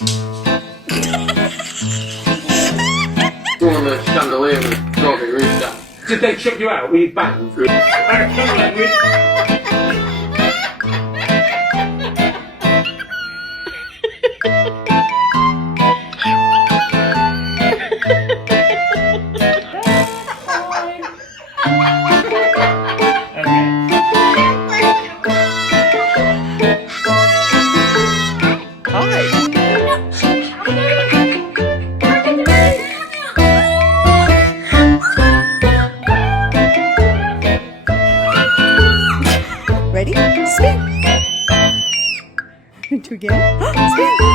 Go on the chandelier with a strawberry roof down. Did they chuck you out? Were you banned? Ready? Spin! Do again. Spin!